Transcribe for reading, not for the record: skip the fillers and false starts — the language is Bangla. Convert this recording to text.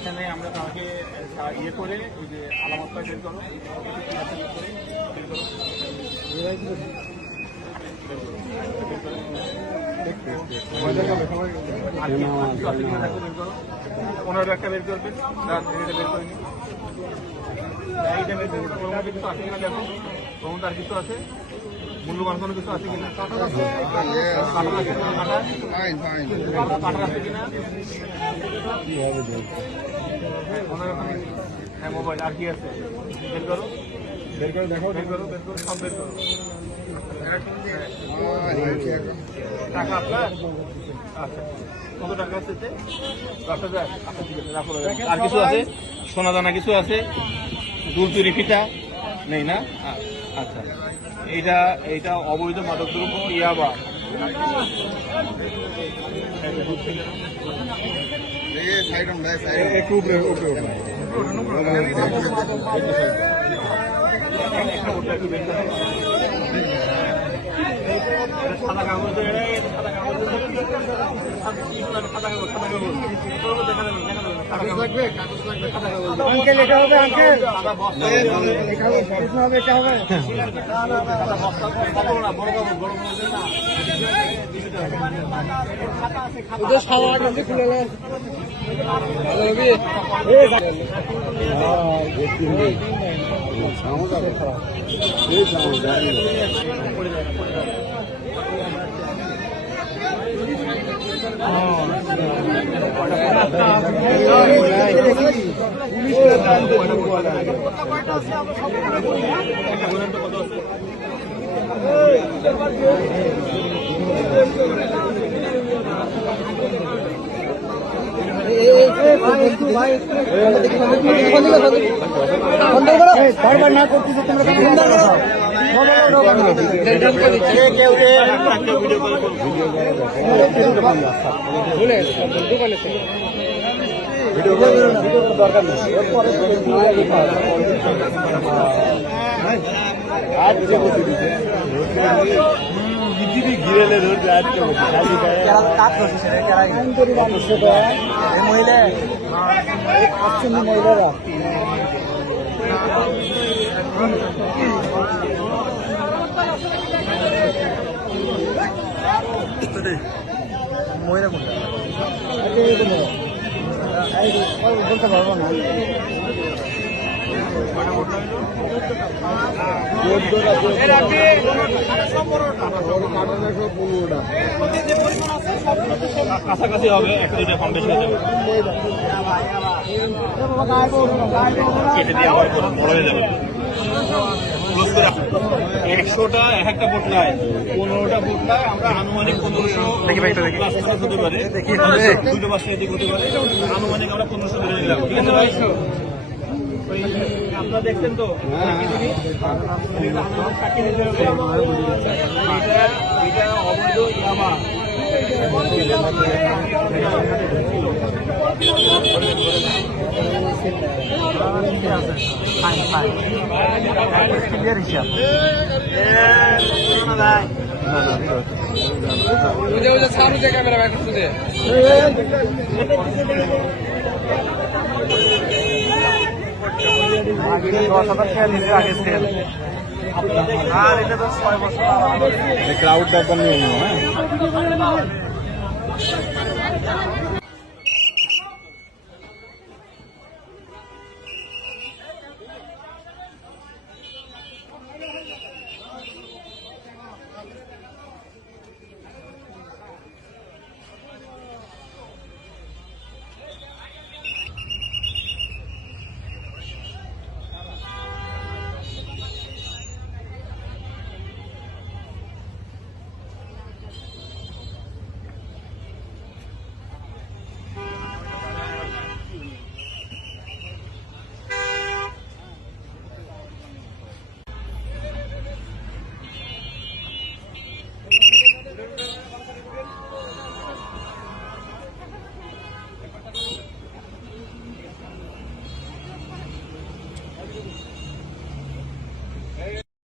এখানে আমরা তাকে ইয়ে করে ওই যে আলামতটা বের করো, বের করো, ওনারও একটা বের করবেন, বের করে নিন। এইটা বের করবেন, কোনো কিছু আছে কিনা দেখো, তার কিছু আছে, মূল্যবান কোনো কিছু আছে কিনা, কাটা আছে কিনা, হ্যাঁ মোবাইল আর কি আছে বের করো, বের করে দেখো, বের করো, বের করো, সব বের করো। টাকা আপনার আচ্ছা, কত টাকা আছে? 10,000। আচ্ছা ঠিক আছে, রাখো। আর কিছু আছে? সোনা দানা কিছু আছে? দুল চুরি ফিতা নেই না? আচ্ছা, এইটা অবৈধ মাদক দ্রব্য ইয়াবা। একটু উপরে সাদা কাগজ, সাদা কাগজ, সাদা কাগজ, সাদা কাগজ লাগবে, কাগজ লাগবে, সাদা কাগজ। আঙ্কেল এটা হবে, আঙ্কেল হবে, এটা হবে। বড় কাগজ, বড় কাগজ সাদা কাগজ খুলে নেন। ঘিরেলে মহিলারা মহিলা কোনটা বলতে পারবো না। কাছাকাছি হবে, একটা দুইটা কম বেশি হয়ে যাবে, কেটে দিয়ে আবার বড় হয়ে যাবে। 100টা এক একটা বোটলায় 15টা বোটলায় আমরা আনুমানিক 1500 হতে পারে, দুটো বাস এদিক হতে পারে, আনুমানিক আমরা 1500 ধরে নিলাম। ঠিক আছে ভাই, আপনারা দেখছেন তো এটা অবৈধ ইয়াবা। ক্লিয়ার হিসাব ক্যামেরা ব্যাক করতে আগে 10,000 খেয়াল নিতে, আগে সেল আর এটা তো 6 বছর ক্রাউড ব্যাপার নিয়ে।